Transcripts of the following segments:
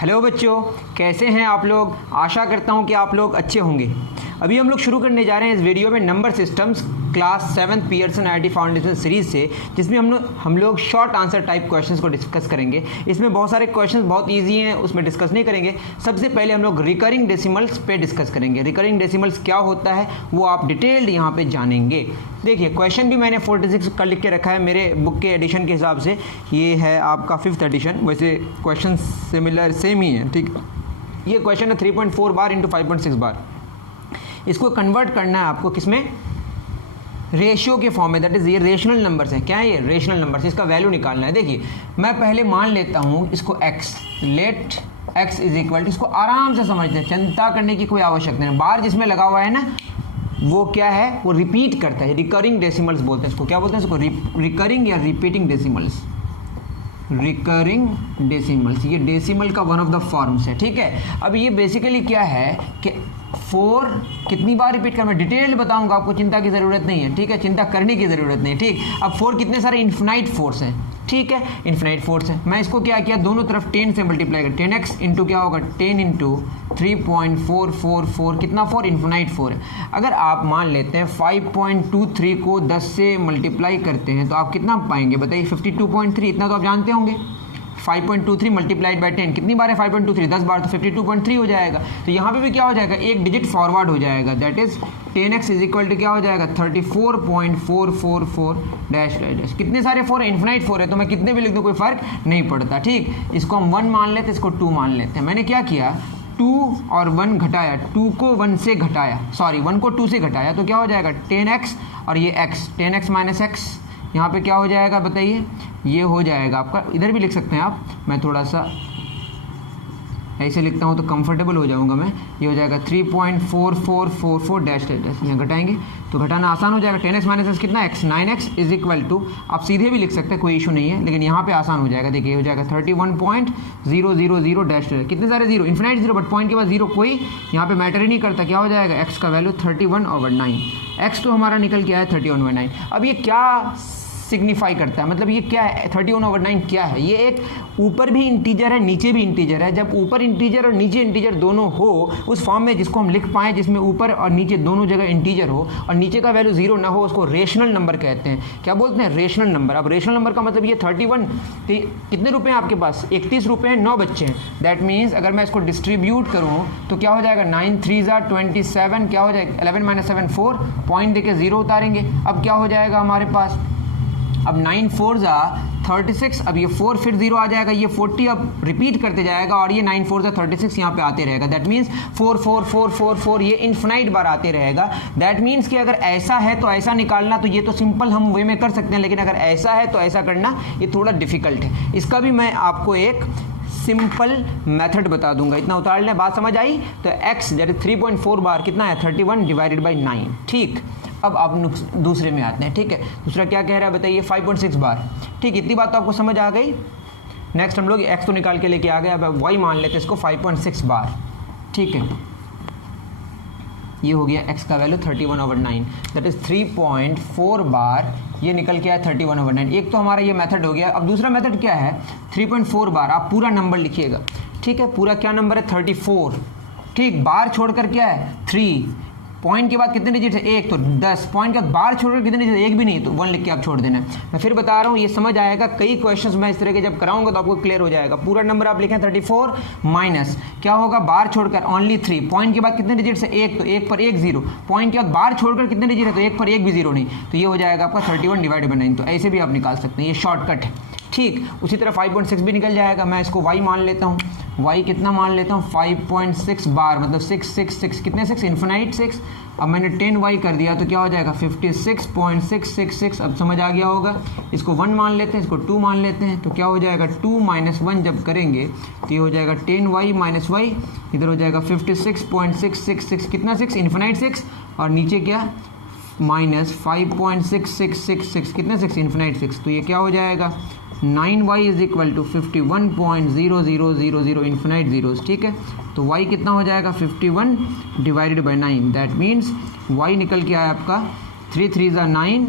Hello बच्चों, कैसे हैं आप लोग। आशा करता हूं कि आप लोग अच्छे होंगे। अभी हम लोग शुरू करने जा रहे हैं इस वीडियो में number systems class 7 Pearson IIT foundation series से, जिसमें हम लोग शॉर्ट आंसर टाइप क्वेश्चंस को डिस्कस करेंगे। इसमें बहुत सारे क्वेश्चंस बहुत इजी हैं, उसमें डिस्कस नहीं करेंगे। सबसे पहले हम लोग रिकरिंग डेसिमल्स पे डिस्कस करेंगे। रिकरिंग डेसिमल्स क्या होता है वो आप डिटेल्ड यहाँ पे जानेंगे। देखिए, क्वेश्चन भी मैंने 46 का लिख के रखा है मेरे बुक के एडिशन के हिसाब से। ये है आपका 5th एडिशन, वैसे क्वेश्चन सिमिलर सेम ही है, ठीक। ये क्वेश्चन है 3.4 बार इंटू 5.6 बार। इसको कन्वर्ट करना है आपको किसमें, रेशियो के फॉर्म में। दैट इज ये रेशनल नंबर्स हैं। क्या है ये रेशनल नंबर्स, इसका वैल्यू निकालना है। देखिए, मैं पहले मान लेता हूँ इसको x, let x is equal to, इसको आराम से समझते हैं, चिंता करने की कोई आवश्यकता नहीं। बार जिसमें लगा हुआ है ना, वो क्या है, वो रिपीट करता है। रिकरिंग डेसिमल्स बोलते हैं इसको। क्या बोलते हैं इसको, रिकरिंग या रिपीटिंग डेसिमल्स। रिकरिंग डेसिमल्स, ये डेसिमल का वन ऑफ द फॉर्म्स है, ठीक है। अब ये बेसिकली क्या है कि 4 कितनी बार रिपीट कर, मैं डिटेल बताऊंगा आपको, चिंता की ज़रूरत नहीं है, ठीक है। चिंता करने की ज़रूरत नहीं, ठीक। अब 4 कितने सारे इन्फिनाइट फोर्स हैं, ठीक है, इन्फिनाइट फोर्स है। मैं इसको क्या किया, दोनों तरफ 10 से मल्टीप्लाई कर, 10x इंटू क्या होगा, 10 इंटू 3.444, कितना 4, इन्फिनाइट 4 है। अगर आप मान लेते हैं 5.23 को 10 से मल्टीप्लाई करते हैं तो आप कितना पाएंगे बताइए, 52.3। इतना तो आप जानते होंगे। 5.23 मल्टीप्लाइड बाई 10 कितनी बार है, 5.23 10 बार, तो 52.3 हो जाएगा। तो यहाँ पे भी क्या हो जाएगा, एक डिजिट फॉरवर्ड हो जाएगा। That is 10x is equal to क्या हो जाएगा, 34.444 डैश डैश। कितने सारे 4 है, इन्फिनाइट 4 है, तो मैं कितने भी लिख दूँ कोई फर्क नहीं पड़ता, ठीक। इसको हम 1 मान लेते हैं, इसको 2 मान लेते हैं। मैंने क्या किया, 2 और 1 घटाया, 2 को 1 से घटाया, सॉरी 1 को 2 से घटाया, तो क्या हो जाएगा 10x और ये x, 10x माइनस x, यहाँ पे क्या हो जाएगा बताइए, ये हो जाएगा आपका, इधर भी लिख सकते हैं आप, मैं थोड़ा सा ऐसे लिखता हूँ तो कंफर्टेबल हो जाऊँगा मैं। ये हो जाएगा 3.4444 डैश डैश, यहाँ घटाएंगे तो घटाना आसान हो जाएगा। 10x माइनस x कितना, x, 9x is equal to, आप सीधे भी लिख सकते हैं, कोई इशू नहीं है, लेकिन यहाँ पे आसान हो जाएगा। देखिए हो जाएगा 31.000 डैश डैश। कितने सारे zero, infinite zero, but point के बाद जीरो कोई यहाँ पे मैटर ही नहीं करता। क्या हो जाएगा, x का वैल्यू 31/9। x तो हमारा निकल के आया 31/9। अब ये क्या सिग्निफाई करता है, मतलब ये क्या है, 31/9 क्या है, ये एक ऊपर भी इंटीजर है नीचे भी इंटीजर है। जब ऊपर इंटीजर और नीचे इंटीजर दोनों हो उस फॉर्म में जिसको हम लिख पाएँ, जिसमें ऊपर और नीचे दोनों जगह इंटीजर हो और नीचे का वैल्यू 0 ना हो, उसको रेशनल नंबर कहते हैं। क्या बोलते हैं, रेशनल नंबर। अब रेशनल नंबर का मतलब ये 31, कितने रुपए हैं आपके पास, 31 रुपये हैं, 9 बच्चे हैं। दैट मीन्स अगर मैं इसको डिस्ट्रीब्यूट करूँ तो क्या हो जाएगा, 9 3 27, क्या हो जाएगा 11 - 7 4, पॉइंट देके 0 उतारेंगे। अब क्या हो जाएगा हमारे पास, अब 9 4 36, अब ये 4 फिर 0 आ जाएगा, ये 40 अब रिपीट करते जाएगा और ये 9 4 36 यहाँ पे आते रहेगा। दैट मीन्स 4 4 4 4 4 ये इन्फिनाइट बार आते रहेगा। दैट मीन्स कि अगर ऐसा है तो ऐसा निकालना, तो ये तो सिंपल हम वे में कर सकते हैं, लेकिन अगर ऐसा है तो ऐसा करना ये थोड़ा डिफिकल्ट है। इसका भी मैं आपको एक सिंपल मेथड बता दूंगा। इतना उतार लें, बात समझ आई। तो x दैट इज 3.4 बार कितना है, 31 डिवाइडेड बाई 9, ठीक। अब आप दूसरे में आते हैं, ठीक है। दूसरा क्या कह रहा है बताइए, 5.6 बार, ठीक। इतनी बात तो आपको समझ आ गई। नेक्स्ट हम लोग x को निकाल के लेके आ गए। अब y मान लेते हैं इसको 5.6 बार, ठीक है। ये हो गया x का वैल्यू 31/9, दैट इज 3.4 बार, ये निकल के आया 31/9। एक तो हमारा ये मेथड हो गया। अब दूसरा मेथड क्या है, 3.4 बार, आप पूरा नंबर लिखिएगा, ठीक है। पूरा क्या नंबर है, 34, ठीक। बार छोड़कर क्या है, 3, पॉइंट के बाद कितने डिजिट है, 1, तो 10, पॉइंट के बाद बार छोड़कर कितने डिजिट, 1 भी नहीं, तो 1 लिख के आप छोड़ देना है। मैं फिर बता रहा हूँ, ये समझ आएगा। कई क्वेश्चंस मैं इस तरह के जब कराऊंगा तो आपको क्लियर हो जाएगा। पूरा नंबर आप लिखें 34 माइनस क्या होगा, बार छोड़कर ओनली 3, पॉइंट के बाद कितने डिजिट है, 1, तो 1 पर 1 0, पॉइंट के बाद बार छोड़कर कितने डिजिट है, तो 1 पर 1 भी 0 नहीं, तो ये हो जाएगा आपका 31 डिवाइड बाई 9। तो ऐसे भी आप निकाल सकते हैं, ये शॉर्टकट है, ठीक। उसी तरह 5.6 भी निकल जाएगा। मैं इसको y मान लेता हूँ, y कितना मान लेता हूँ, 5.6 बार, मतलब 6 कितने 6, इन्फिनाइट 6। अब मैंने 10y कर दिया तो क्या हो जाएगा, 56.666। अब समझ आ गया होगा। इसको 1 मान लेते हैं, इसको 2 मान लेते हैं, तो क्या हो जाएगा, 2 - 1 जब करेंगे तो ये हो जाएगा 10y माइनस y, इधर हो जाएगा 56.666, कितना 6, इन्फिनाइट 6, और नीचे क्या माइनस 5.6666, कितने 6, इन्फिनाइट 6, तो ये क्या हो जाएगा 9y is equal to 51.0000 infinite zeros, ठीक है। तो y कितना हो जाएगा, 51 divided by 9। That means y निकल के आया आपका 3 3 9,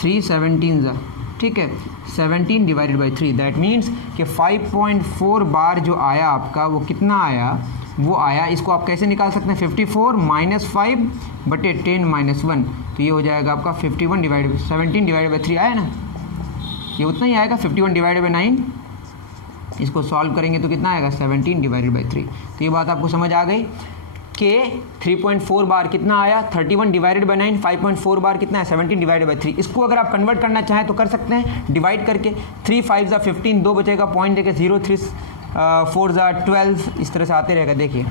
3 17 ठीक है, 17 डिवाइडेड बाई 3, दैट मीन्स कि 5.4 बार जो आया आपका वो कितना आया, वो आया, इसको आप कैसे निकाल सकते हैं, 54 माइनस 5 बटे 10 माइनस 1, तो ये हो जाएगा आपका 51 डिवाइड 17 डिवाइडेड बाई 3 आया ना, ये उतना ही आएगा। 51 डिवाइडेड बाई 9, इसको सॉल्व करेंगे तो कितना आएगा, 17 डिवाइडेड बाई 3। तो ये बात आपको समझ आ गई कि 3.4 बार कितना आया, 31 डिवाइडेड बाई 9, 5.4 बार कितना है, 17 डिवाइडेड बाई 3। इसको अगर आप कन्वर्ट करना चाहें तो कर सकते हैं डिवाइड करके, 3 5 ज़ा 15, 2 बचेगा पॉइंट देके 0, 3 4 ज़ा 12, इस तरह से आते रहेगा। देखिए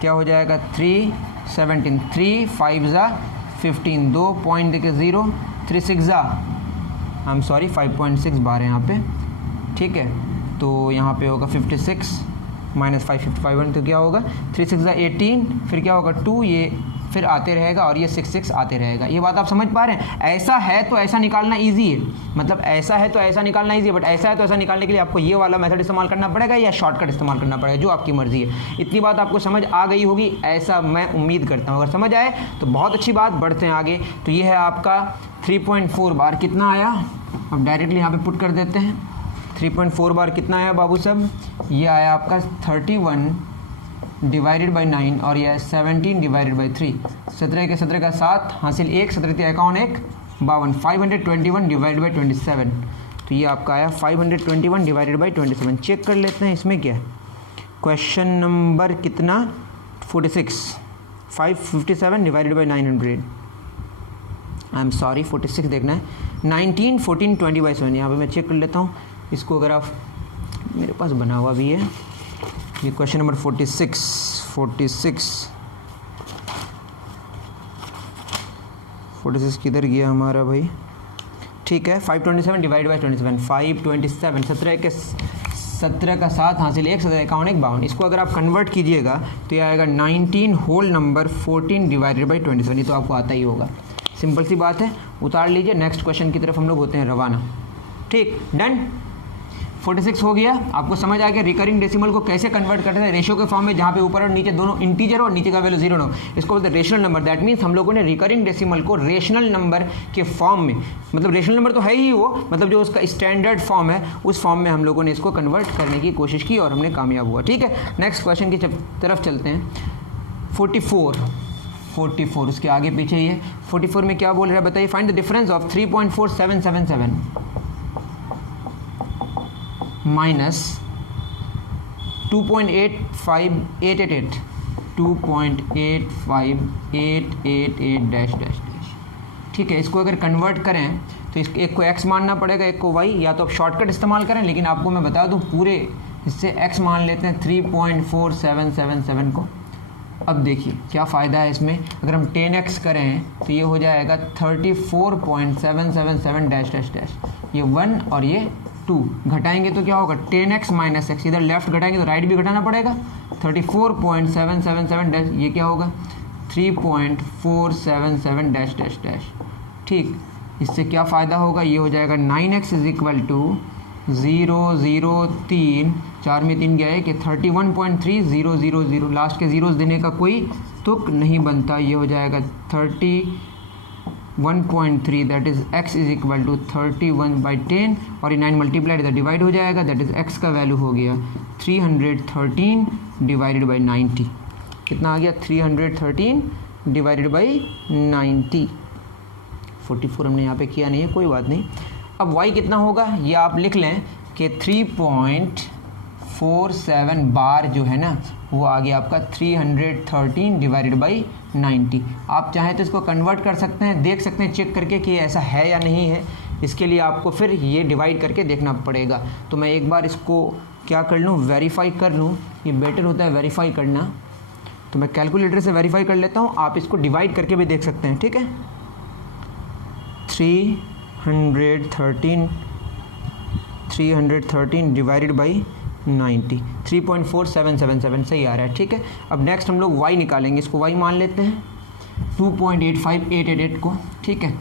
क्या हो जाएगा, 3 17, 3 5 ज़ा 15, 2 पॉइंट देके 0, 3 6 ज़ा 5.6 बार है यहाँ पे, ठीक है। तो यहाँ पे होगा 56 माइनस 5 55, तो क्या होगा 3 6 18, फिर क्या होगा 2, ये फिर आते रहेगा और ये 6 6 आते रहेगा। ये बात आप समझ पा रहे हैं। ऐसा है तो ऐसा निकालना इजी है, मतलब ऐसा है तो ऐसा निकालना इजी है, बट ऐसा है तो ऐसा निकालने के लिए आपको ये वाला मेथड इस्तेमाल करना पड़ेगा या शॉर्टकट इस्तेमाल करना पड़ेगा, जो आपकी मर्जी है। इतनी बात आपको समझ आ गई होगी, ऐसा मैं उम्मीद करता हूँ। अगर समझ आए तो बहुत अच्छी बात, बढ़ते हैं आगे। तो ये है आपका 3.4 बार कितना आया, अब डायरेक्टली यहाँ पे पुट कर देते हैं। 3.4 बार कितना आया बाबू साहब, ये आया आपका 31 डिवाइडेड बाई 9 और यह 17 डिवाइडेड बाई 3, 17 के 17 का 7 हासिल 1, 17 51 1 52, 521 डिवाइडेड बाई 27, तो ये आपका आया 521 डिवाइडेड बाई 27। चेक कर लेते हैं इसमें क्या है, क्वेश्चन नंबर कितना 46, 557 divided by 900, I am sorry 46 देखना है, 19 14 20 बाई 7। यहाँ पर मैं चेक कर लेता हूँ इसको, अगर आप, मेरे पास बना हुआ भी है ये क्वेश्चन नंबर 46 किधर गया हमारा भाई, ठीक है। 527 डिवाइड बाई 27, 527, 17 के 17 का 7 हासिल 1, 17 51 1 52। इसको अगर आप कन्वर्ट कीजिएगा तो ये आएगा 19 होल नंबर 14 डिवाइडेड बाई 27। ये तो आपको आता ही होगा, सिंपल सी बात है। उतार लीजिए, नेक्स्ट क्वेश्चन की तरफ हम लोग होते हैं रवाना। ठीक, डन। 46 हो गया, आपको समझ आ गया रिकरिंग डेसिमल को कैसे कन्वर्ट करते हैं रेशियो के फॉर्म में, जहाँ पे ऊपर और नीचे दोनों इंटीजर और नीचे का वैल्यू 0 हो। इसको बोलते हैं रेशनल नंबर। दैट मीन्स हम लोगों ने रिकरिंग डेसिमल को रेशनल नंबर के फॉर्म में, मतलब रेशनल नंबर तो है ही वो, मतलब जो उसका स्टैंडर्ड फॉर्म है उस फॉर्म में हम लोगों ने इसको कन्वर्ट करने की कोशिश की और हमने कामयाब हुआ। ठीक है, नेक्स्ट क्वेश्चन की तरफ चलते हैं। 44 उसके आगे पीछे ही है। 44 में क्या बोल रहा है बताइए, find the difference of 3.4777 minus 2.85888 2.85888 dash dash dash. ठीक है, इसको अगर कन्वर्ट करें तो इस एक को x मानना पड़ेगा, एक को y, या तो आप शॉर्टकट इस्तेमाल करें, लेकिन आपको मैं बता दूं पूरे इससे x मान लेते हैं 3.4777 को। अब देखिए क्या फ़ायदा है इसमें, अगर हम 10x करें तो ये हो जाएगा 34.777 डैश डैश डैश, ये 1 और ये 2 घटाएंगे तो क्या होगा 10x माइनस x, इधर लेफ्ट घटाएंगे तो राइट भी घटाना पड़ेगा। 34.777 डैश, ये क्या होगा 3.477 डैश डैश डैश। ठीक, इससे क्या फ़ायदा होगा, ये हो जाएगा 9x इज इक्वल टू 003, 4 में 3 गया है कि 31.3000, लास्ट के जीरोस देने का कोई तुक नहीं बनता। ये हो जाएगा 31.3, that is x is equal to 31/10 और ये 9 मल्टीप्लाइड इधर डिवाइड हो जाएगा, दैट इज़ x का वैल्यू हो गया 313 डिवाइडेड बाई 90। कितना आ गया 313 डिवाइडेड बाई 90। 44 हमने यहाँ पे किया नहीं है, कोई बात नहीं। अब y कितना होगा ये आप लिख लें कि 3.47 बार जो है ना वो आ गया आपका 313 डिवाइडेड बाई 90। आप चाहें तो इसको कन्वर्ट कर सकते हैं, देख सकते हैं चेक करके कि ऐसा है या नहीं है। इसके लिए आपको फिर ये डिवाइड करके देखना पड़ेगा। तो मैं एक बार इसको क्या कर लूँ, वेरीफाई कर लूँ, ये बेटर होता है वेरीफाई करना। तो मैं कैलकुलेटर से वेरीफाई कर लेता हूँ, आप इसको डिवाइड करके भी देख सकते हैं। ठीक है, 313 डिवाइडेड बाई 90, 3.4777 सही आ रहा है। ठीक है, अब नेक्स्ट हम लोग y निकालेंगे, इसको y मान लेते हैं 2.85888 को। ठीक है,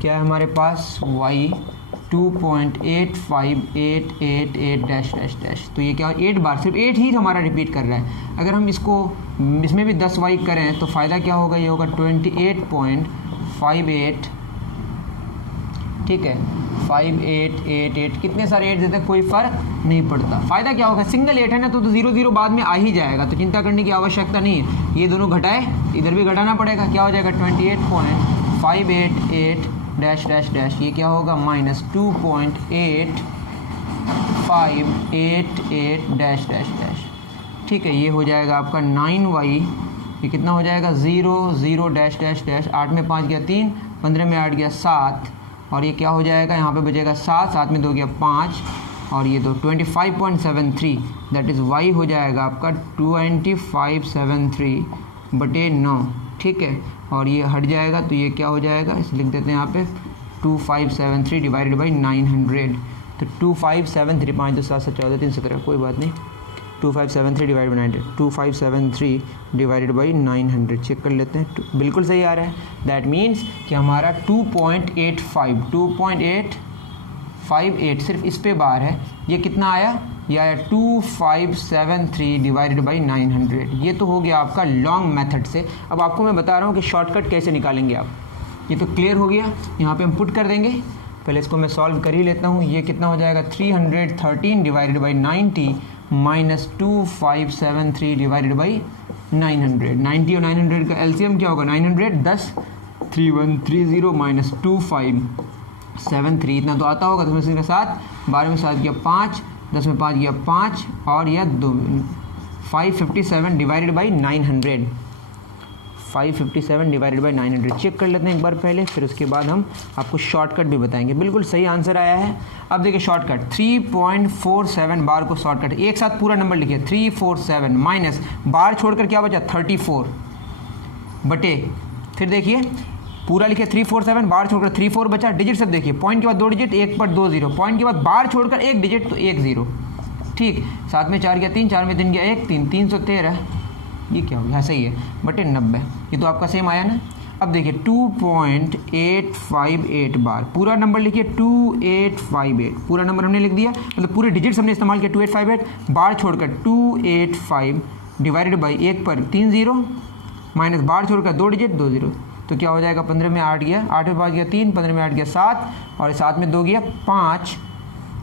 क्या है हमारे पास y 2.85888 डैश डैश डैश। तो ये क्या 8 बार, सिर्फ 8 ही हमारा रिपीट कर रहा है। अगर हम इसको इसमें भी 10y करें तो फ़ायदा क्या होगा, ये होगा 28.58, ठीक है 5888 कितने सारे 8 देते हैं, कोई फ़र्क नहीं पड़ता। फ़ायदा क्या होगा, सिंगल 8 है ना, तो 0 0 बाद में आ ही जाएगा, तो चिंता करने की आवश्यकता नहीं है। ये दोनों घटाए, इधर भी घटाना पड़ेगा, क्या हो जाएगा 28.588 डैश डैश डैश, ये क्या होगा माइनस 2.8588 डैश डैश डैश। ठीक है, ये हो जाएगा आपका 9y, ये कितना हो जाएगा 0 0 डैश डैश डैश, 8 में 5 गया 3, 15 में 8 गया 7, और ये क्या हो जाएगा, यहाँ पे बचेगा 7, 7 में 2 गया 5, और ये दो 25.73, दैट इज़ y हो जाएगा आपका 2573 बटे 9। ठीक है, और ये हट जाएगा तो ये क्या हो जाएगा, इसे लिख देते हैं यहाँ पे 2573 डिवाइडेड बाई 900। तो 2573, 5 2 7 7 14 3 17, कोई बात नहीं, 2573 divide by 900, 2573 divided by 900 check कर लेते हैं, बिल्कुल सही आ रहा है। दैट मीन्स कि हमारा 2.858 सिर्फ इस पे बार है, ये कितना आया, ये आया 2573 डिवाइडेड बाई 900। ये तो हो गया आपका लॉन्ग मेथड से। अब आपको मैं बता रहा हूँ कि शॉर्टकट कैसे निकालेंगे आप, ये तो क्लियर हो गया। यहाँ पे हम पुट कर देंगे, पहले इसको मैं सॉल्व कर ही लेता हूँ। ये कितना हो जाएगा 313 divided by 90 minus 2573 divided by 900। 90 और 900 का एलसीएम क्या होगा 900, 10 3130 माइनस 2573, इतना तो आता होगा। 10 में 7, 12 में 7 गया 5, 10 में 5 गया 5, और यह 2 557 divided by 900, 557 divided by 900 check कर लेते हैं एक बार पहले, फिर उसके बाद हम आपको शॉर्टकट भी बताएंगे। बिल्कुल सही आंसर आया है। अब देखिए शॉर्टकट 3.47 बार को शॉर्टकट एक साथ पूरा नंबर लिखिए 347 माइनस बार छोड़कर क्या बचा 34 बटे, फिर देखिए पूरा लिखिए 347 बार छोड़कर 34 बचा, डिजिट सब देखिए, पॉइंट के बाद 2 डिजिट, एक पर 2 0, पॉइंट के बाद बार छोड़कर एक डिजिट तो 1 0। ठीक, 7 में 4 गया 3, 4 में 3 गया 1, 3 313, ये क्या हो गया, सही है बटे 90, ये तो आपका सेम आया ना। अब देखिए 2.858 बार, पूरा नंबर लिखिए 2858, पूरा नंबर हमने लिख दिया, मतलब पूरे डिजिट्स हमने इस्तेमाल किया 2858, बार छोड़कर 285 डिवाइडेड बाई 1 पर 3 0 माइनस बार छोड़कर 2 डिजिट 2 0, तो क्या हो जाएगा 15 में 8 गया, 8 में 5 गया 3, 15 में 8 गया 7, और 7 में 2 गया 5,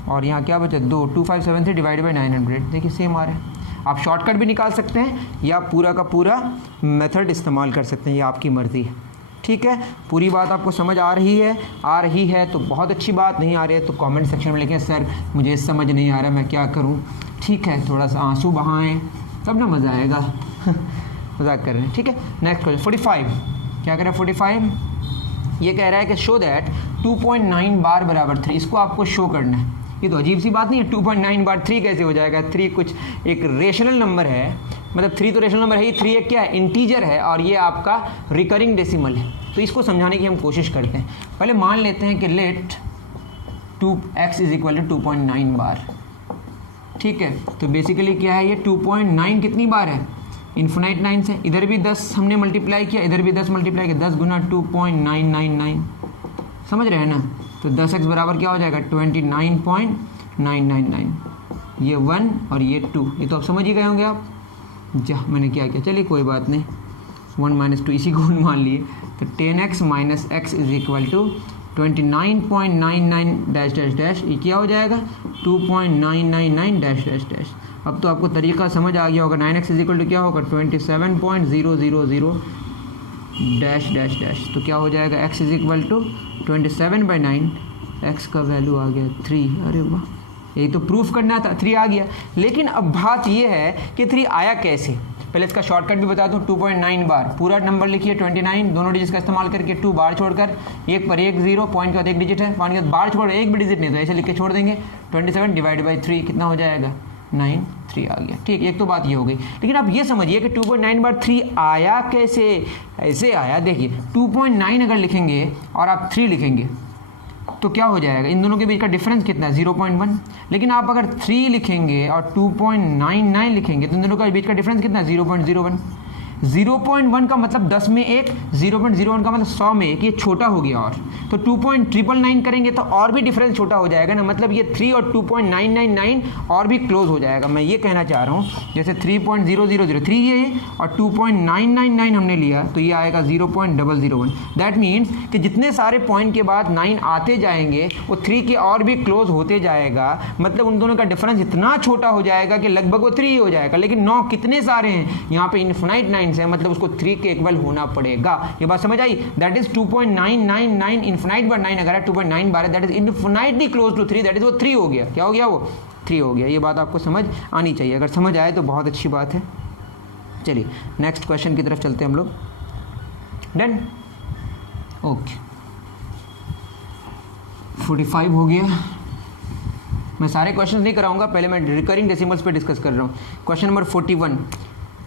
और यहाँ क्या बचा 2, 2573 डिवाइडेड बाई 900। देखिए सेम आ रहा है। आप शॉर्टकट भी निकाल सकते हैं या पूरा का पूरा मेथड इस्तेमाल कर सकते हैं, ये आपकी मर्ज़ी है। ठीक है, पूरी बात आपको समझ आ रही है तो बहुत अच्छी बात, नहीं आ रही है तो कमेंट सेक्शन में लिखें सर मुझे समझ नहीं आ रहा मैं क्या करूं। ठीक है, थोड़ा सा आंसू बहाएं तब ना मज़ा आएगा। मजाक कर रहे हैं। ठीक है, नेक्स्ट क्वेश्चन 45, क्या कह रहा है 45, ये कह रहा है कि शो दैट 2.9 बार बराबर 3, इसको आपको शो करना है। ये तो अजीब सी बात नहीं है, 2.9 बार 3 कैसे हो जाएगा, 3 कुछ एक रेशनल नंबर है, मतलब 3 तो रेशनल नंबर है ही, 3 एक क्या है इंटीजर है, और ये आपका रिकरिंग डेसिमल है। तो इसको समझाने की हम कोशिश करते हैं। पहले मान लेते हैं कि let 2x is equal to 2.9 bar. ठीक है, तो बेसिकली क्या है ये 2.9 कितनी बार है, इन्फिनाइट 9 से, इधर भी 10 हमने मल्टीप्लाई किया, इधर भी 10 मल्टीप्लाई किया, 10 गुना 2.999, समझ रहे हैं ना। तो 10x बराबर क्या हो जाएगा 29.999, ये 1 और ये 2, ये तो आप समझ ही गए होंगे आप। मैंने क्या किया, चलिए कोई बात नहीं, 1 माइनस 2 इसी को मान लिए, तो 10x minus x is equal to 29.99 dash dash dash, ये क्या हो जाएगा 2.999 डैश डैश डैश। अब तो आपको तरीका समझ आ गया होगा, 9x इज इक्वल टू क्या होगा 27.000 डैश डैश डैश, तो क्या हो जाएगा x is equal to 27/9, x का वैल्यू आ गया 3। अरे वाह, यही तो प्रूफ करना था, 3 आ गया। लेकिन अब बात ये है कि 3 आया कैसे, पहले इसका शॉर्टकट भी बता दूं। 2.9 बार, पूरा नंबर लिखिए 29, दोनों डिजिट का इस्तेमाल करके 2 बार छोड़कर, 1 पर 1 0, पॉइंट के बाद 1 डिजिट है, पॉइंट के बाद बार छोड़ एक भी डिजिट नहीं, तो ऐसे लिख के छोड़ देंगे। 27 डिवाइड बाई 3 कितना हो जाएगा 9, 3 आ गया। ठीक, एक तो बात ये हो गई। लेकिन आप ये समझिए कि 2.9 बार 3 आया कैसे, ऐसे आया। देखिए 2.9 अगर लिखेंगे और आप 3 लिखेंगे तो क्या हो जाएगा, इन दोनों के बीच का डिफरेंस कितना है 0.1। लेकिन आप अगर 3 लिखेंगे और 2.99 लिखेंगे तो इन दोनों के बीच का डिफरेंस कितना है 0.01। 0.1 का मतलब 10 में 1, 0.01 का मतलब 100 में 1, ये छोटा हो गया। और तो 2.999 करेंगे तो और भी डिफरेंस छोटा हो जाएगा ना, मतलब ये 3 और 2.999 और भी क्लोज हो जाएगा। मैं ये कहना चाह रहा हूँ जैसे 3.0003 ये और 2.999 हमने लिया तो ये आएगा 0.001। दैट मीन्स कि जितने सारे पॉइंट के बाद 9 आते जाएंगे वो 3 के और भी क्लोज होते जाएगा, मतलब उन दोनों का डिफरेंस इतना छोटा हो जाएगा कि लगभग वो 3 ही हो जाएगा। लेकिन 9 कितने सारे हैं, यहाँ पे इनफिनाइट 9 है, मतलब उसको 3 के इक्वल होना पड़ेगा। ये बात समझ आई? दैट इज 2.999 इनफिनाइट बार 9 अगर है 2.9 बार है, that is infinitely close to 3, that is वो 3 हो गया। क्या हो गया? वो 3 हो गया। ये बात आपको समझ आनी चाहिए, अगर समझ आए तो बहुत अच्छी बात है। चलिए नेक्स्ट क्वेश्चन की तरफ चलते हैं हम लोग। डन? ओके 45 हो गया। मैं सारे क्वेश्चंस नहीं कराऊंगा, पहले मैं रिकरिंग डेसिमल्स पे डिस्कस कर रहा हूँ। क्वेश्चन नंबर 41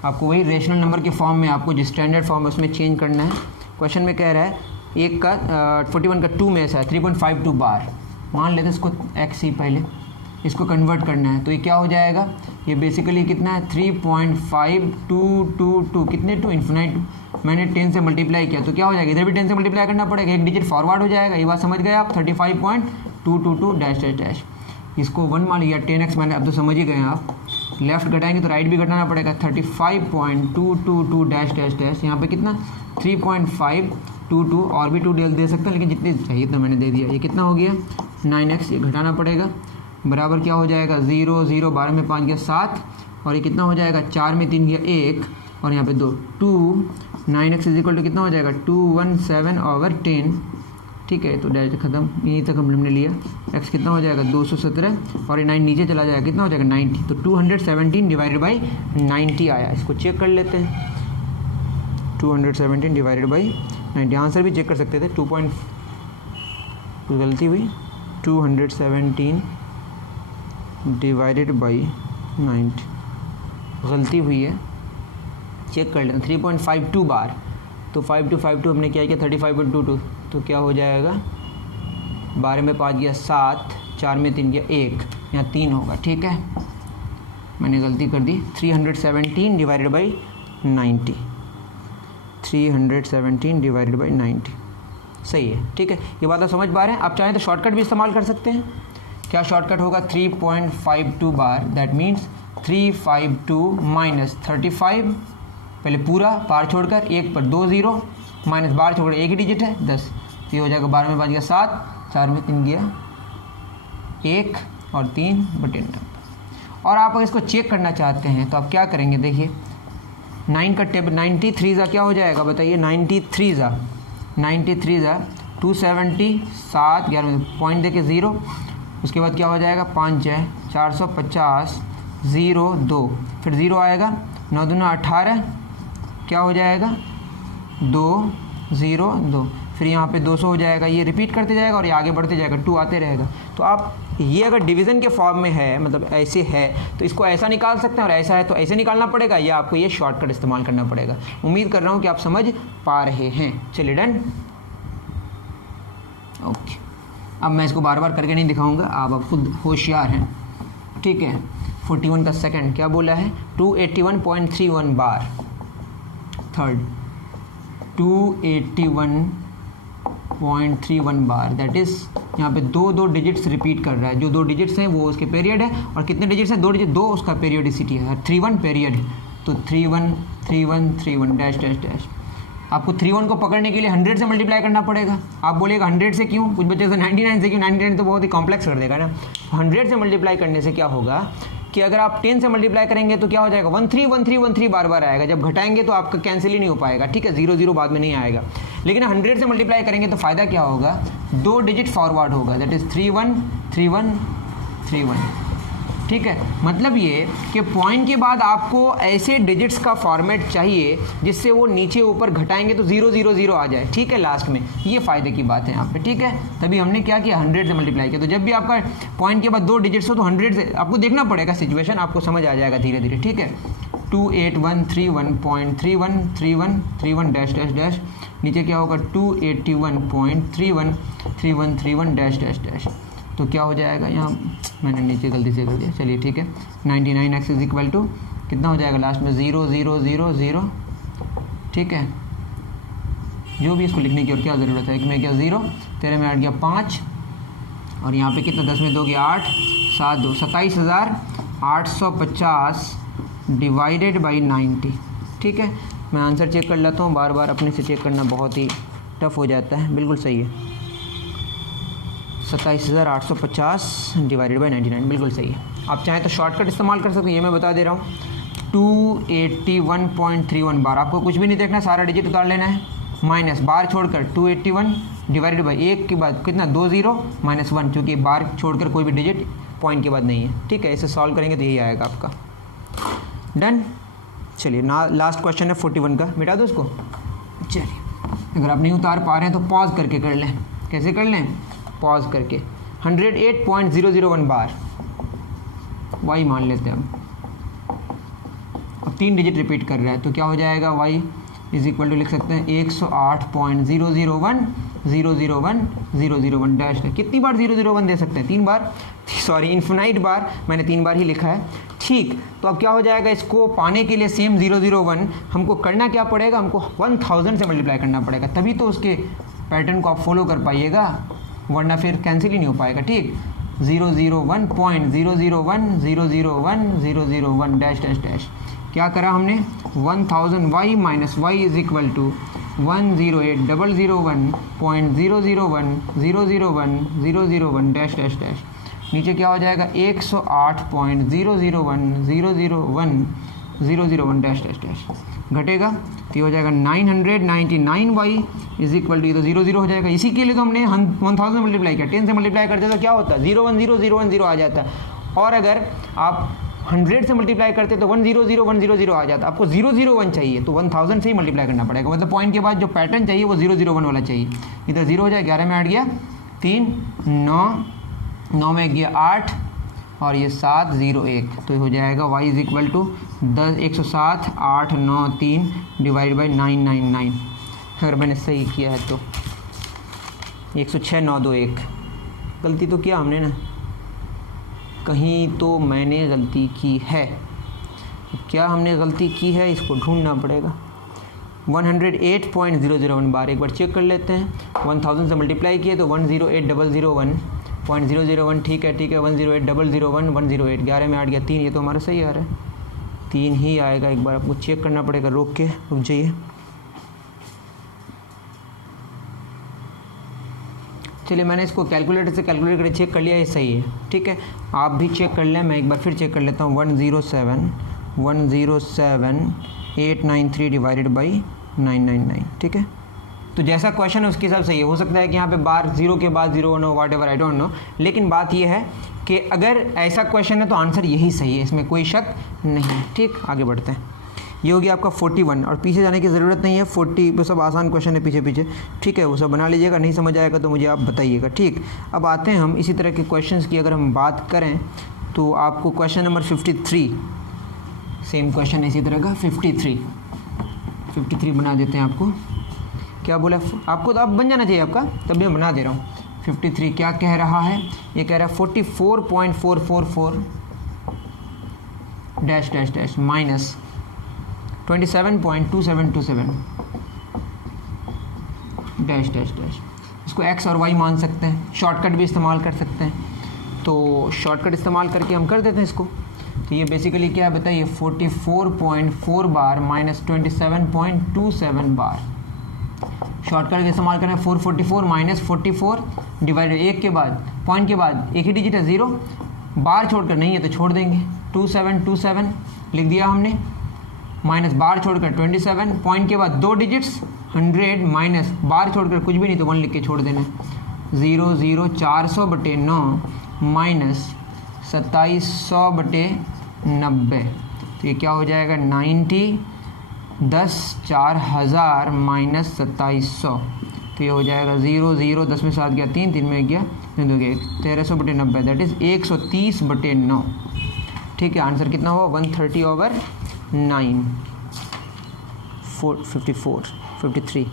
आपको वही रेशनल नंबर के फॉर्म में, आपको जो स्टैंडर्ड फॉर्म है उसमें चेंज करना है। क्वेश्चन में कह रहा है एक का 41 का 2 में ऐसा है 3.52 बार, मान लेते हैं इसको एक्स ही, पहले इसको कन्वर्ट करना है तो ये क्या हो जाएगा, ये बेसिकली कितना है 3.5222 कितने 2 इन्फिनाइट 2, मैंने 10 से मल्टीप्लाई किया तो क्या हो जाएगा, इधर भी 10 से मल्टीप्लाई करना पड़ेगा, एक डिजिट फॉरवर्ड हो जाएगा। ये बात समझ गए आप? 35.222 डैश डैश डैश, इसको 1 मान लिया 10x मैंने, अब तो समझ ही गए हैं आप। लेफ्ट घटाएंगे तो राइट भी घटाना पड़ेगा, 35.222 डैश डैश डैश, यहाँ पे कितना 3.522 और भी 2 दे सकते हैं लेकिन जितने चाहिए इतना मैंने दे दिया। ये कितना हो गया 9x, ये घटाना पड़ेगा, बराबर क्या हो जाएगा 0 0 12 में 5 गया 7 और ये कितना हो जाएगा 4 में 3 गया 1 और यहाँ पे 2 2 9x इज इक्वल टू कितना हो जाएगा 217/10। ठीक है, तो डायरेक्ट खत्म, यहीं तक हमने लिया। x कितना हो जाएगा 217 और ये 9 नीचे चला जाएगा, कितना हो जाएगा 90, तो 217 डिवाइडेड बाई 90 आया। इसको चेक कर लेते हैं, 217 डिवाइडेड बाई 90, आंसर भी चेक कर सकते थे। 2.2 गलती हुई, 217 डिवाइडेड बाई 90 गलती हुई है, चेक कर लेते हैं। 3.52 बार, तो 5252 हमने क्या किया 35.22, तो क्या हो जाएगा 12 में 5 गया 7, 4 में 3 गया 1, यहाँ 3 होगा। ठीक है, मैंने गलती कर दी, 317 डिवाइडेड बाई 90, 317 डिवाइडेड बाई 90 सही है। ठीक है, ये बात आप समझ पा रहे हैं। आप चाहें तो शॉर्टकट भी इस्तेमाल कर सकते हैं। क्या शॉर्टकट होगा 3.52 बार, दैट मीन्स 352 माइनस 35, पहले पूरा बार छोड़कर 1 पर 2 0 माइनस बार छोड़कर एक ही डिजिट है 10, ये हो जाएगा 12 में 5 गया 7, 4 में 3 गया 1 और 3/10। और आप अगर इसको चेक करना चाहते हैं तो आप क्या करेंगे, देखिए 9 का टेबल 93 जा क्या हो जाएगा बताइए, 93 जा 270, 7 11 पॉइंट देके 0, उसके बाद क्या हो जाएगा 5 है 450 0 2, फिर 0 आएगा 9 दूना 18, क्या हो जाएगा 2 0 2, फिर यहाँ पे 200 हो जाएगा, ये रिपीट करते जाएगा और ये आगे बढ़ते जाएगा, 2 आते रहेगा। तो आप ये अगर डिवीज़न के फॉर्म में है, मतलब ऐसे है तो इसको ऐसा निकाल सकते हैं और ऐसा है तो ऐसे निकालना पड़ेगा, या आपको ये शॉर्टकट इस्तेमाल करना पड़ेगा। उम्मीद कर रहा हूँ कि आप समझ पा रहे हैं। चलिए डन, ओके। अब मैं इसको बार बार करके नहीं दिखाऊंगा, आप खुद होशियार हैं। ठीक है, 41 का सेकंड क्या बोला है 281.31 बार, थर्ड 281.31 बार, दैट इज़ यहाँ पे 2 डिजिट्स रिपीट कर रहा है, जो 2 डिजिट्स हैं वो उसके पीरियड है, और कितने डिजिट्स हैं 2 डिजिट, 2 उसका पीरियडिसिटी है, 31 पीरियड, तो 31 डैश डैश डैश। आपको 31 को पकड़ने के लिए 100 से मल्टीप्लाई करना पड़ेगा। आप बोलेगा 100 से क्यों, कुछ बच्चे से 99 से क्यों, 99 तो बहुत ही कॉम्प्लेक्स कर देगा ना। 100 से मल्टीप्लाई करने से क्या होगा कि अगर आप 10 से मल्टीप्लाई करेंगे तो क्या हो जाएगा 13 बार बार आएगा, जब घटाएंगे तो आपका कैंसिल ही नहीं हो पाएगा। ठीक है, 0 बाद में नहीं आएगा। लेकिन 100 से मल्टीप्लाई करेंगे तो फ़ायदा क्या होगा, 2 डिजिट फॉरवर्ड होगा, दैट इज़ 31. ठीक है, मतलब ये कि पॉइंट के बाद आपको ऐसे डिजिट्स का फॉर्मेट चाहिए जिससे वो नीचे ऊपर घटाएंगे तो 0 आ जाए। ठीक है, लास्ट में ये फ़ायदे की बात है यहाँ पे। ठीक है, तभी हमने क्या किया 100 से मल्टीप्लाई किया। तो जब भी आपका पॉइंट के बाद 2 डिजिट्स हो तो 100 से आपको देखना पड़ेगा, सिचुएशन आपको समझ आ जाएगा धीरे धीरे। ठीक है, 28131.31 डैश डैश डैश, नीचे क्या होगा 281.31 डैश डैश डैश, तो क्या हो जाएगा, यहाँ मैंने नीचे गलती से कर दिया। चलिए ठीक है, 99x इज इक्वल टू कितना हो जाएगा लास्ट में 0 0 0 0 ठीक है, जो भी इसको लिखने की और क्या ज़रूरत है। एक में क्या 0, 13 में 8 गया 5, और यहाँ पे कितना 10 में 2 गया 8, 7 2 27,850 डिवाइडेड बाई 90। ठीक है, मैं आंसर चेक कर लेता हूँ, बार बार अपने से चेक करना बहुत ही टफ हो जाता है। बिल्कुल सही है, 27,850 डिवाइडेड बाई 99, बिल्कुल सही है। आप चाहें तो शॉर्टकट इस्तेमाल कर सकते हैं, ये मैं बता दे रहा हूँ। 281.31 बार, आपको कुछ भी नहीं देखना, सारा डिजिट उतार लेना है, माइनस बार छोड़कर 281 डिवाइडेड बाई 1 के बाद कितना 2 0 माइनस 1, क्योंकि बार छोड़कर कोई भी डिजिट पॉइंट के बाद नहीं है। ठीक है, इसे सॉल्व करेंगे तो यही आएगा आपका। डन। चलिए ना, लास्ट क्वेश्चन है 41 का, मिटा दो उसको। चलिए, अगर आप नहीं उतार पा रहे हैं तो पॉज करके कर लें। कैसे कर लें? पॉज करके। 108.001 बार वाई मान लेते हैं अब 3 डिजिट रिपीट कर रहा है तो क्या हो जाएगा, वाई इज इक्वल टू लिख सकते हैं 108.001,001,001 डैश है। कितनी बार 001 दे सकते हैं? 3 बार, सॉरी इन्फिनाइट बार, मैंने 3 बार ही लिखा है। ठीक, तो अब क्या हो जाएगा, इसको पाने के लिए सेम 001 हमको करना क्या पड़ेगा, हमको 1000 से मल्टीप्लाई करना पड़ेगा, तभी तो उसके पैटर्न को आप फॉलो कर पाइएगा, वरना फिर कैंसिल ही नहीं हो पाएगा। ठीक, 001.001,001,001 डैश डैश डैश। क्या करा हमने, 1000 y minus y is equal to 108,001,001,001,001 dash dash dash. नीचे क्या हो जाएगा, 108.001,001,001 डैश डैश डैश घटेगा तो ये हो जाएगा 999 वाई इज इक्वल टू, ये तो 0 हो जाएगा। इसी के लिए तो हमने 1000 मल्टीप्लाई किया, 10 से मल्टीप्लाई करते तो क्या होता है, 010,010 आ जाता है। और अगर आप 100 से मल्टीप्लाई करते तो 100,100 आ जाता। आपको 001 चाहिए तो 1000 से ही मल्टीप्लाई करना पड़ेगा, मतलब पॉइंट के बाद जो पैटर्न चाहिए वो 001 वाला चाहिए। इधर 0 हो जाए, 11 में 8 गया 3, 9 में गया 8 और ये 7 0 1, तो हो जाएगा y is equal to 107,893 divide by 999। अगर मैंने सही किया है तो 106,921। गलती तो किया हमने ना, कहीं तो मैंने गलती की है। क्या हमने गलती की है, इसको ढूंढना पड़ेगा। 108.001 बार एक बार चेक कर लेते हैं। 1000 से मल्टीप्लाई किए तो 108,001.001, ठीक है 108,001 108, 11 में 8 गया 3, ये तो हमारा सही आ रहा है, 3 ही आएगा। एक बार आपको चेक करना पड़ेगा, रोक जाइए। चलिए, मैंने इसको कैलकुलेटर से कैलकुलेट करके चेक कर लिया, ये सही है। ठीक है, आप भी चेक कर लें, मैं एक बार फिर चेक कर लेता हूँ। 107,893 डिवाइडेड बाई 999। ठीक है, तो जैसा क्वेश्चन है उसके हिसाब से ये हो सकता है कि यहाँ पे बार 0 के बाद 0 know what ever, I don't know, लेकिन बात ये है कि अगर ऐसा क्वेश्चन है तो आंसर यही सही है, इसमें कोई शक नहीं। ठीक, आगे बढ़ते हैं। ये हो गया आपका 41, और पीछे जाने की ज़रूरत नहीं है। 40 वो सब आसान क्वेश्चन है पीछे। ठीक है, वो सब बना लीजिएगा, नहीं समझ आएगा तो मुझे आप बताइएगा। ठीक, अब आते हैं हम इसी तरह के क्वेश्चंस की अगर हम बात करें तो आपको क्वेश्चन नंबर 53, सेम क्वेश्चन है इसी तरह का। 53 बना देते हैं। आपको क्या बोला, आपको तो अब बन जाना चाहिए आपका, तभी मैं बना दे रहा हूँ। 53 क्या कह रहा है, ये कह रहा है 44.444 dash dash dash minus 27.2727 dash dash dash. इसको x और y मान सकते हैं, शॉर्टकट भी इस्तेमाल कर सकते हैं, तो शॉर्टकट इस्तेमाल करके हम कर देते हैं इसको। तो ये बेसिकली क्या है बताइए, 44.4 बार माइनस 27.27 बार। शॉर्टकट इस्तेमाल करें, 444 माइनस 44 डिवाइडेड 1 के बाद पॉइंट के बाद एक ही डिजिट है 0, बार छोड़कर नहीं है तो छोड़ देंगे, 2727 लिख दिया हमने, माइनस बार छोड़कर 27, पॉइंट के बाद 2 डिजिट्स 100 माइनस बार छोड़कर कुछ भी नहीं तो 1 लिख के छोड़ देना। 0 400/9 माइनस 2700/90, तो ये क्या हो जाएगा 90 10 4000 माइनस 2700, तो ये हो जाएगा 0 10 में 7 गया 3 3 में गया 2 गया 1300/90, दैट इज़ 130/9। ठीक है, आंसर कितना हुआ 130/9 53।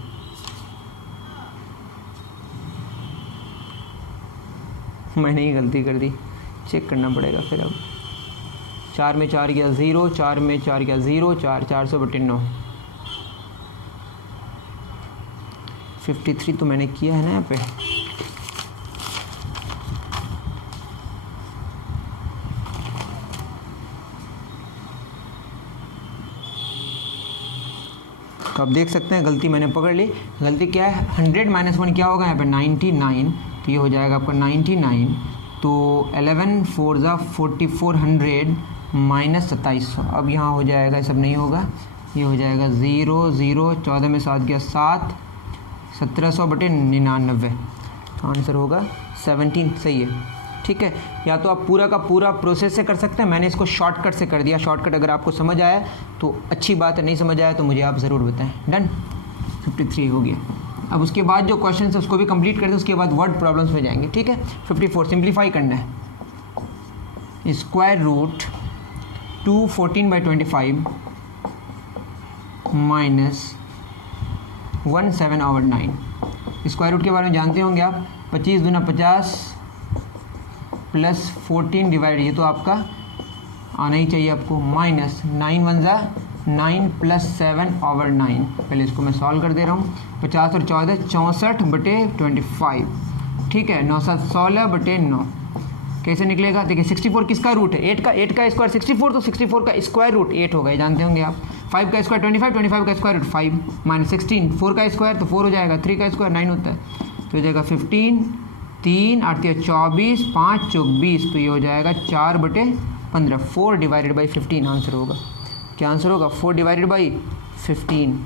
मैंने ही गलती कर दी, चेक करना पड़ेगा फिर। अब 4 में 4 गया 0, 4 में 4 गया 0, 4 400/9, 53 तो मैंने किया है ना यहाँ पे। तो आप देख सकते हैं गलती मैंने पकड़ ली। गलती क्या है, 100 - 1 क्या होगा यहाँ पे 99, तो ये हो जाएगा आपका 99। तो 11 4 ज़ा 4400 माइनस 2700। अब यहाँ हो जाएगा, सब नहीं होगा, ये हो जाएगा 0 0, 14 में 7 गया 7, 1700/99। तो आंसर होगा 17। सही है, ठीक है। या तो आप पूरा का पूरा प्रोसेस से कर सकते हैं, मैंने इसको शॉर्टकट से कर दिया। शॉर्टकट अगर आपको समझ आया तो अच्छी बात है, नहीं समझ आया तो मुझे आप ज़रूर बताएं। डन, 53 हो गया। अब उसके बाद जो क्वेश्चन है उसको भी कंप्लीट कर दें, उसके बाद वर्ड प्रॉब्लम्स में जाएंगे, ठीक है। 54 सिंप्लीफाई करना है। Square root 214/25 minus 17/9। Square root के बारे में जानते होंगे आप, 25 दूना 50 प्लस 14 डिवाइड, ये तो आपका आना ही चाहिए आपको, माइनस 9 1 ज़ा 9 प्लस 7/9। पहले इसको मैं सॉल्व कर दे रहा हूँ। 50 और 14 64/25, ठीक है। 9 7 16/9 कैसे निकलेगा, देखिए 64 किसका रूट है, 8 का स्क्वायर 64, तो 64 का स्क्वायर रूट 8 होगा, ये जानते होंगे आप। 5 का स्क्वायर 25, 25 का स्क्वायर रूट 5 माइनस 16, 4 का स्क्वायर तो 4 हो जाएगा, 3 का स्क्वायर 9 होता है, तो हो जाएगा 15, 3 8 24, 5 चौक 20, तो ये हो जाएगा 4/15। 4 डिवाइडेड बाई 15 आंसर होगा। क्या आंसर होगा, 4 डिवाइडेड बाई 15,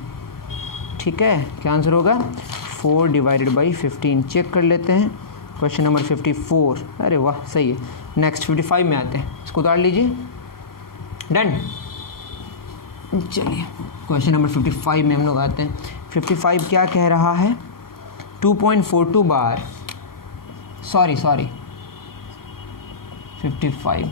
ठीक है। क्या आंसर होगा, 4 डिवाइडेड बाई 15। चेक कर लेते हैं क्वेश्चन नंबर 54। अरे वाह, सही है। नेक्स्ट 55 में आते हैं, इसको उतार लीजिए। डन, चलिए क्वेश्चन नंबर 55 में हम लोग आते हैं। 55 क्या कह रहा है, 2.42 बार, सॉरी 55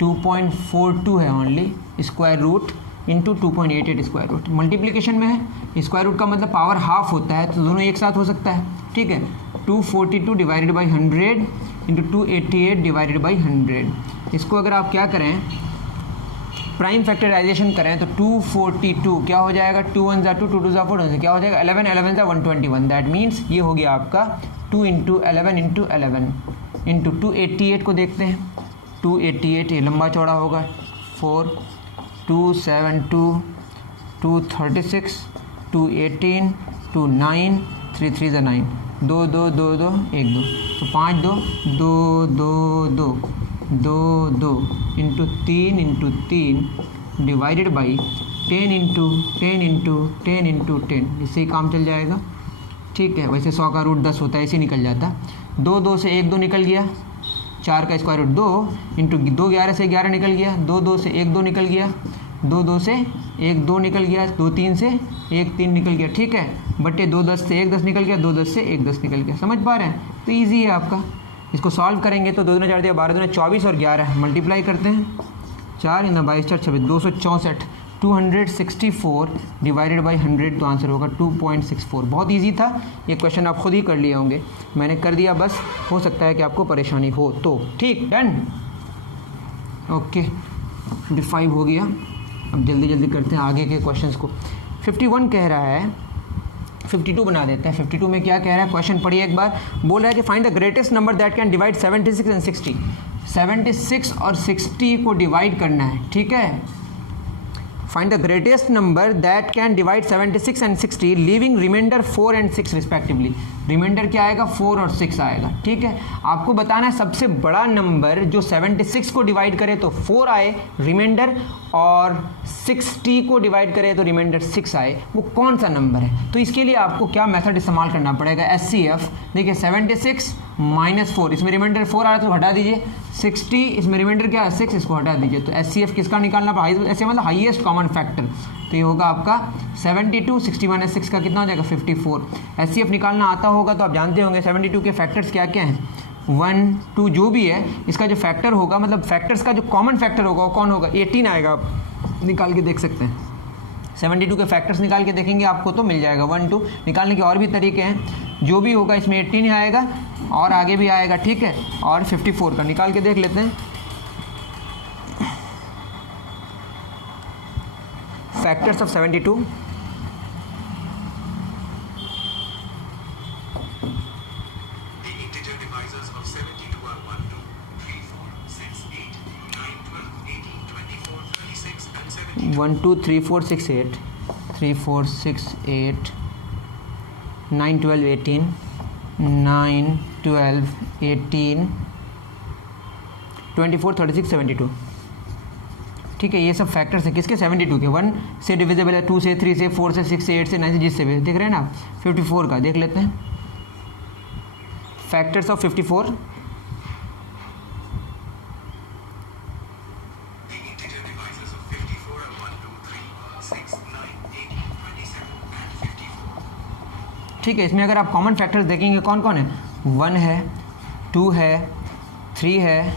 2.42 है only, square root into 2.88 square root. Multiplication में है, स्क्वायर रूट का मतलब पावर हाफ होता है, तो दोनों एक साथ हो सकता है, ठीक है। 242 divided by 100 into 288 divided by 100। इसको अगर आप क्या करें, प्राइम फैक्टराइजेशन करें, तो 242 क्या हो जाएगा, 2 1 ज़ा 2, 2 2 ज़ा 4, क्या हो जाएगा 11 11 ज़ा 121। दैट मीन्स ये हो गया आपका 2 इंटू 11 इंटू 11 इंटू 288 को देखते हैं। 288 ये लंबा चौड़ा होगा, 4 2 7 2 236 2 18 2 9 3 3 ज़ा 9, 2 2 2 2 1 2, तो 5 2 2 2 2 2 2 into 3 into 3 divided by 10 into 10 into 10 into 10, इससे ही काम चल जाएगा, ठीक है। वैसे 100 का रूट 10 होता है, इसे निकल जाता। 2 2 से 1 2 निकल गया, 4 का स्क्वायर रूट 2 इंटू 2 11 से 11 निकल गया, 2 2 से 1 2 निकल गया, 2 2 से 1 2 निकल गया, 2 3 से 1 3 निकल गया, ठीक है। बटे 2 10 से 1 10 निकल गया, 2 10 से 1 10 निकल गया। समझ पा रहे हैं, तो ईजी है आपका। इसको सॉल्व करेंगे तो 2 दूना 4 दिया 12 दूना 24 और 11 मल्टीप्लाई करते हैं, 4 × 22 4 26, 264 264 डिवाइडेड बाई 100, तो आंसर होगा 2.64। बहुत इजी था ये क्वेश्चन, आप खुद ही कर लिए होंगे, मैंने कर दिया, बस हो सकता है कि आपको परेशानी हो तो, ठीक। डन, ओके 55 हो गया। अब जल्दी जल्दी करते हैं आगे के क्वेश्चंस को। 51 कह रहा है, 52 बना देते हैं। 52 में क्या कह रहा है, क्वेश्चन पढ़िए एक बार। बोल रहा है कि find the greatest number that can divide 76 and 60। 76 और 60 को डिवाइड करना है, ठीक है। Find the greatest number that can divide 76 and 60 leaving remainder 4 and 6 respectively. Remainder क्या आएगा, 4 और 6 आएगा, ठीक है। आपको बताना है सबसे बड़ा नंबर जो 76 को डिवाइड करे तो 4 आए रिमाइंडर, और 60 को डिवाइड करे तो रिमाइंडर 6 आए, वो कौन सा नंबर है। तो इसके लिए आपको क्या मेथड इस्तेमाल करना पड़ेगा, SCF। देखिए 76 माइनस 4, इसमें रिमाइंडर 4 आ रहा है तो हटा दीजिए, 60 इसमें रिमाइंडर क्या है 6, इसको हटा दीजिए, तो SCF किसका निकालना पड़ेगा, ऐसे मतलब हाईएस्ट कॉमन फैक्टर। तो ये होगा आपका 72, 60 माइनस 6 का कितना हो जाएगा 54। SCF निकालना आता होगा तो आप जानते होंगे 72 के फैक्टर्स क्या क्या हैं, 1 2 जो भी है, इसका जो फैक्टर होगा, मतलब फैक्टर्स का जो कॉमन फैक्टर होगा वो कौन होगा, 18 आएगा। आप निकाल के देख सकते हैं, 72 के फैक्टर्स निकाल के देखेंगे आपको तो मिल जाएगा। 1 2 निकालने के और भी तरीके हैं, जो भी होगा इसमें 18 आएगा और आगे भी आएगा, ठीक है। और 54 का निकाल के देख लेते हैं। Factors of 72, 1 2 3 4 6 8 3 4 6 8 9 12 18 9 12 18 24 36 72। ठीक है, ये सब फैक्टर्स है किसके 72 के। 1 से डिविजिबल है, 2 से, 3 से, 4 से, 6 से, 8 से, 9 से, जिससे भी देख रहे हैं ना। 54 का देख लेते हैं, फैक्टर्स ऑफ 54। ठीक है, इसमें अगर आप कॉमन फैक्टर्स देखेंगे कौन कौन है, 1 है, 2 है, 3 है,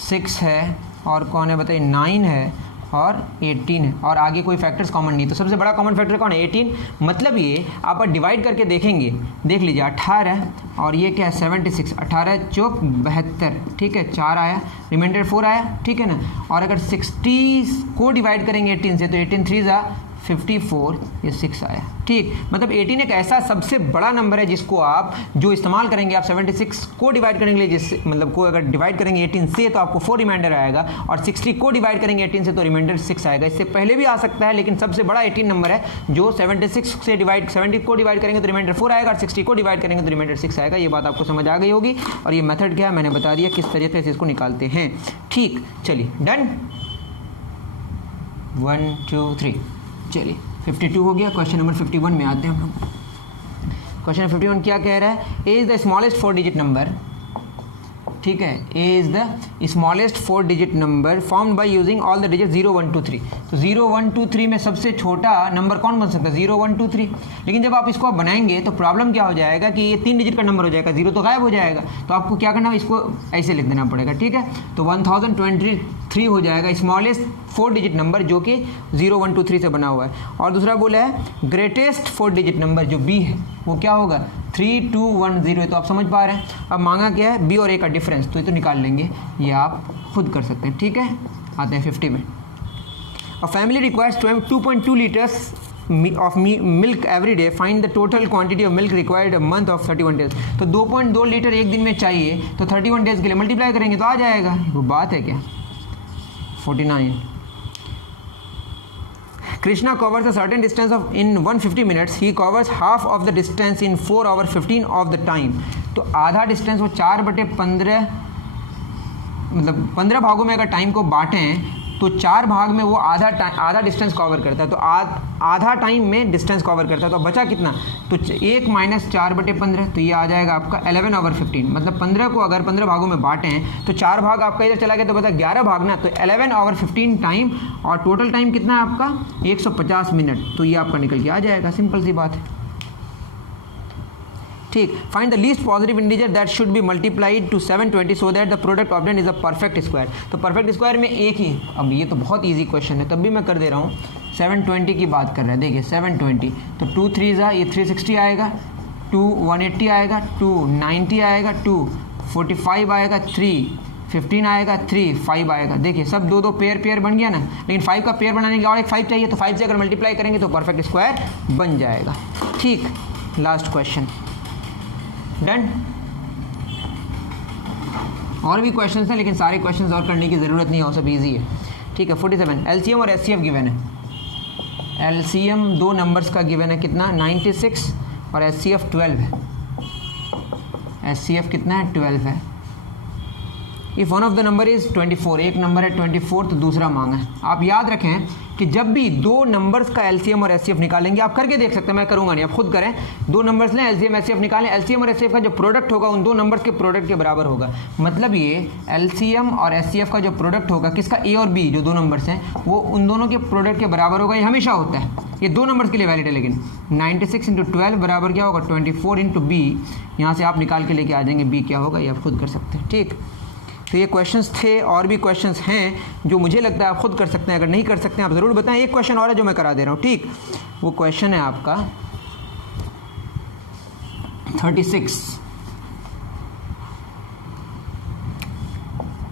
6 है, और कौन है बताइए, 9 है और 18 है, और आगे कोई फैक्टर्स कॉमन नहीं। तो सबसे बड़ा कॉमन फैक्टर कौन है, 18। मतलब ये आप डिवाइड करके देखेंगे, देख लीजिए 18 और ये क्या है 76, 18 चौक 72, ठीक है, 4 आया, रिमाइंडर 4 आया, ठीक है ना। और अगर 60 को डिवाइड करेंगे 18 से तो 18 3 जा 54, ये 6 आया। ठीक, मतलब 18 एक ऐसा सबसे बड़ा नंबर है जिसको आप जो इस्तेमाल करेंगे, आप 76 को डिवाइड करेंगे लिए, जिससे मतलब को अगर डिवाइड करेंगे 18 से तो आपको 4 रिमाइंडर आएगा, और 60 को डिवाइड करेंगे 18 से तो रिमाइंडर 6 आएगा। इससे पहले भी आ सकता है, लेकिन सबसे बड़ा 18 नंबर है जो 76 से डिवाइड 70 को डिवाइड करेंगे तो रिमाइंडर 4 आएगा, और 60 को डिवाइड करेंगे तो रिमाइंडर 6 आएगा। ये बात आपको समझ आ गई होगी, और ये मेथड क्या है मैंने बता दिया किस तरीके से इसको निकालते हैं। ठीक, चलिए डन, 1 2 3। चलिए 52 हो गया। क्वेश्चन नंबर 51 में आते हैं हम लोग। क्वेश्चन नंबर 51 क्या कह रहा है, A is the smallest 4 digit number. ठीक है, A is the smallest 4 digit number formed by using all the digit 0 1 2 3। तो 0 1 2 3 में सबसे छोटा नंबर कौन बन सकता है, 0 1 2 3। लेकिन जब आप इसको बनाएंगे तो प्रॉब्लम क्या हो जाएगा कि ये 3 डिजिट का नंबर हो जाएगा, 0 तो गायब हो जाएगा। तो आपको क्या करना है, इसको ऐसे लिख देना पड़ेगा। ठीक है, तो 1023 हो जाएगा स्मॉलेस्ट 4 डिजिट नंबर जो कि 0 1 2 3 से बना हुआ है। और दूसरा बोला है ग्रेटेस्ट 4 डिजिट नंबर जो बी है वो क्या होगा, 3 2 1 0 है। तो आप समझ पा रहे हैं। अब मांगा क्या है, बी और ए का डिफरेंस, तो ये तो निकाल लेंगे, ये आप खुद कर सकते हैं। ठीक है, आते हैं 50 में। A family requires 2.2 litres of milk every day, find the total quantity of milk required a month of 31 days. तो 2.2 लीटर एक दिन में चाहिए, तो 31 डेज के लिए मल्टीप्लाई करेंगे तो आ जाएगा। वो बात है क्या, 49। Krishna covers a certain distance of in 150 minutes. He covers half of the distance in 4 hours 15 of the time. तो आधा डिस्टेंस वो 4/15 मतलब 15 भागों में अगर टाइम को बांटें तो 4 भाग में वो आधा डिस्टेंस कवर करता है। तो आधा टाइम में डिस्टेंस कवर करता है। तो बचा कितना, तो 1 - 4/15, तो ये आ जाएगा आपका 11 over 15। मतलब 15 को अगर 15 भागों में बांटें तो 4 भाग आपका इधर चला गया, तो बता 11 भाग ना, तो 11 over 15 टाइम, और टोटल टाइम कितना है आपका 150 मिनट। तो ये आपका निकल के आ जाएगा, सिंपल सी बात है। ठीक, find the least positive integer that should be multiplied to 720 so that the product obtain is a perfect square. तो परफेक्ट स्क्वायर में एक ही, अब ये तो बहुत इजी क्वेश्चन है तब भी मैं कर दे रहा हूँ। 720 की बात कर रहा है, देखिए 720, तो 2 3 ये 360 आएगा, 2 180 आएगा, 2 90 आएगा, 2 45 आएगा, 3 15 आएगा, 3 5 आएगा। देखिए सब दो पेयर बन गया ना, लेकिन 5 का पेयर बनाने के लिए और एक 5 चाहिए, तो 5 से अगर मल्टीप्लाई करेंगे तो परफेक्ट स्क्वायर बन जाएगा। ठीक, लास्ट क्वेश्चन डन। और भी क्वेश्चंस हैं, लेकिन सारे क्वेश्चंस और करने की ज़रूरत नहीं है, वो सब इजी है। ठीक है, 47 एलसीएम और एचसीएफ गिवन है। एलसीएम 2 नंबर्स का गिवन है, कितना 96, और एचसीएफ 12 है। एचसीएफ कितना है, 12 है। If one of the number is 24, एक नंबर है 24 तो दूसरा मांगा है। आप याद रखें कि जब भी 2 नंबर्स का एलसीएम और एचसीएफ निकालेंगे, आप करके देख सकते हैं, मैं करूंगा नहीं, आप खुद करें। 2 नंबर्स लें, एलसीएम एचसीएफ निकालें, एलसीएम और एचसीएफ का जो प्रोडक्ट होगा उन 2 नंबर्स के प्रोडक्ट के बराबर होगा। मतलब ये एलसीएम और एचसीएफ का जो प्रोडक्ट होगा किसका, ए और बी जो 2 नंबर्स हैं, वो उन दोनों के प्रोडक्ट के बराबर होगा। ये हमेशा होता है, ये 2 नंबर्स के लिए वैलिड है। लेकिन 96 × 12 बराबर क्या होगा, 24 × बी। यहाँ से आप निकाल के लेके आ जाएंगे बी क्या होगा, ये आप खुद कर सकते हैं। ठीक, तो ये क्वेश्चंस थे, और भी क्वेश्चंस हैं जो मुझे लगता है आप खुद कर सकते हैं। अगर नहीं कर सकते हैं आप ज़रूर बताएं। एक क्वेश्चन और है जो मैं करा दे रहा हूँ। ठीक, वो क्वेश्चन है आपका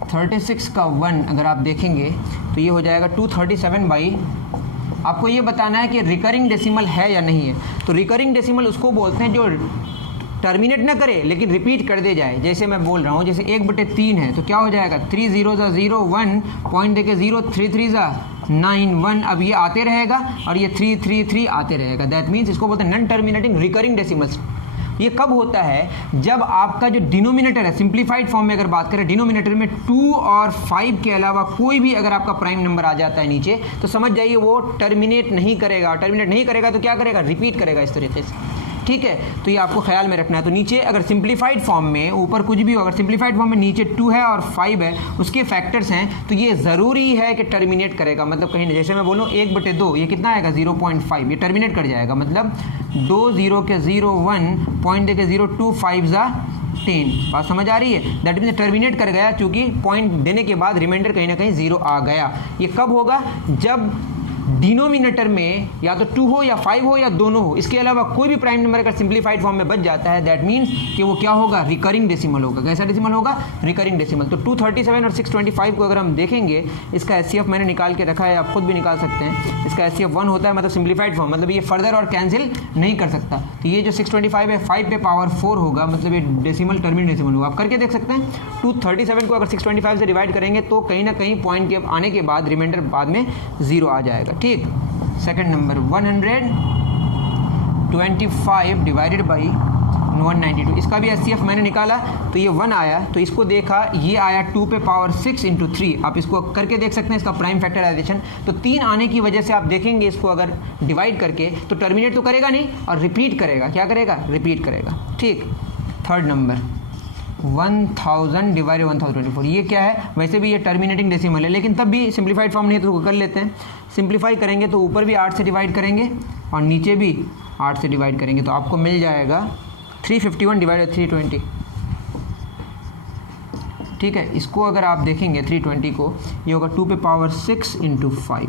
36 का 1 अगर आप देखेंगे तो ये हो जाएगा 237 बाई, आपको ये बताना है कि रिकरिंग डेसिमल है या नहीं है। तो रिकरिंग डेसिमल उसको बोलते हैं जो टर्मिनेट ना करे लेकिन रिपीट कर दे जाए। जैसे मैं बोल रहा हूँ, जैसे 1/3 है तो क्या हो जाएगा, 3 0 0 1 पॉइंट देके 0 3 3 9 1, अब ये आते रहेगा और ये 3 3 3 आते रहेगा। दैट मीन्स इसको बोलते हैं नॉन टर्मिनेटिंग रिकरिंग डेसिमल्स। ये कब होता है? जब आपका जो डिनोमिनेटर है, सिंप्लीफाइड फॉर्म में अगर बात करें, डिनोमिनेटर में 2 और 5 के अलावा कोई भी अगर आपका प्राइम नंबर आ जाता है नीचे, तो समझ जाइए वो टर्मिनेट नहीं करेगा। टर्मिनेट नहीं करेगा तो क्या करेगा? रिपीट करेगा इस तरीके से। ठीक है, तो ये आपको ख्याल में रखना है। तो नीचे अगर सिंप्लीफाइड फॉर्म में ऊपर कुछ भी हो, अगर सिंप्लीफाइड फॉर्म में नीचे 2 है और 5 है, उसके फैक्टर्स हैं, तो ये ज़रूरी है कि टर्मिनेट करेगा। मतलब कहीं नहीं, जैसे मैं बोलूँ 1/2, ये कितना आएगा? 0.5, ये टर्मिनेट कर जाएगा। मतलब 2 0 के 0 1 पॉइंट दे के 0 2 5 ज़ा 10। बात समझ आ रही है? दैट मीन्स टर्मिनेट कर गया, चूँकि पॉइंट देने के बाद रिमाइंडर कहीं ना कहीं 0 आ गया। ये कब होगा? जब डिनोमिनेटर में या तो 2 हो या 5 हो या दोनों हो, इसके अलावा कोई भी प्राइम नंबर अगर सिंप्लीफाइड फॉर्म में बच जाता है, दैट मीन्स कि वो क्या होगा? रिकरिंग डेसिमल होगा। कैसा डेसिमल होगा? Recurring decimal. तो 237 और 625 को अगर हम देखेंगे, इसका एचसीएफ मैंने निकाल के रखा है, आप खुद भी निकाल सकते हैं। इसका एचसीएफ 1 होता है, मतलब सिंप्लीफाइड फॉर्म, मतलब ये फर्दर और कैंसिल नहीं कर सकता। तो ये जो 625 है 5 पे पावर 4 होगा, मतलब ये डेसिमल टर्मिनेट डेसिमल होगा। आप करके देख सकते हैं। 237 को अगर 625 से डिवाइड करेंगे तो कहीं ना कहीं पॉइंट के आने के बाद रिमाइंडर बाद में 0 आ जाएगा। ठीक। सेकंड नंबर 125 डिवाइडेड बाई 192, इसका भी एचसीएफ मैंने निकाला, तो ये 1 आया, तो इसको देखा, ये आया 2 पे पावर 6 इंटू 3। आप इसको करके देख सकते हैं, इसका प्राइम फैक्टराइजेशन। तो 3 आने की वजह से आप देखेंगे इसको अगर डिवाइड करके, तो टर्मिनेट तो करेगा नहीं और रिपीट करेगा। क्या करेगा? रिपीट करेगा। ठीक। थर्ड नंबर 1000 डिवाइडेड 1024, ये क्या है? वैसे भी ये टर्मिनेटिंग डेसिमल है, लेकिन तब भी सिंप्लीफाइड फॉर्म नहीं है तो कर लेते हैं। सिंप्लीफाई करेंगे तो ऊपर भी 8 से डिवाइड करेंगे और नीचे भी 8 से डिवाइड करेंगे, तो आपको मिल जाएगा 351 डिवाइडेड 320। ठीक है, इसको अगर आप देखेंगे 320 को, ये होगा 2 पे पावर 6 इंटू 5।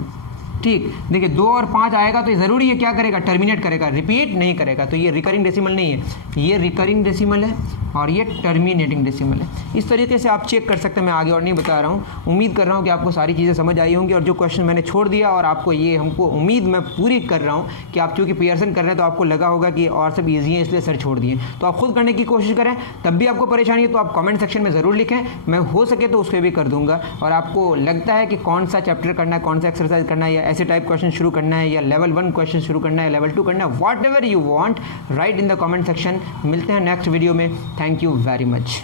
ठीक। देखिए 2 और 5 आएगा तो ये ज़रूरी है क्या करेगा? टर्मिनेट करेगा, रिपीट नहीं करेगा। तो ये रिकरिंग डेसिमल नहीं है, ये रिकरिंग डेसिमल है और ये टर्मिनेटिंग डेसिमल है। इस तरीके से आप चेक कर सकते हैं। मैं आगे और नहीं बता रहा हूँ। उम्मीद कर रहा हूँ कि आपको सारी चीज़ें समझ आई होंगी, और जो क्वेश्चन मैंने छोड़ दिया और आपको ये हमको उम्मीद मैं पूरी कर रहा हूँ कि आप चूँकि पियर्सन कर रहे हैं तो आपको लगा होगा कि और सब ईजी है इसलिए सर छोड़ दिए। तो आप खुद करने की कोशिश करें। तब भी आपको परेशानी है तो आप कमेंट सेक्शन में ज़रूर लिखें, मैं हो सके तो उस पर भी कर दूँगा। और आपको लगता है कि कौन सा चैप्टर करना है, कौन सा एक्सरसाइज करना है, या ऐसे टाइप क्वेश्चन शुरू करना है, या लेवल 1 क्वेश्चन शुरू करना है, लेवल 2 करना है, what ever you want, right in the comment section. मिलते हैं नेक्स्ट वीडियो में। Thank you very much.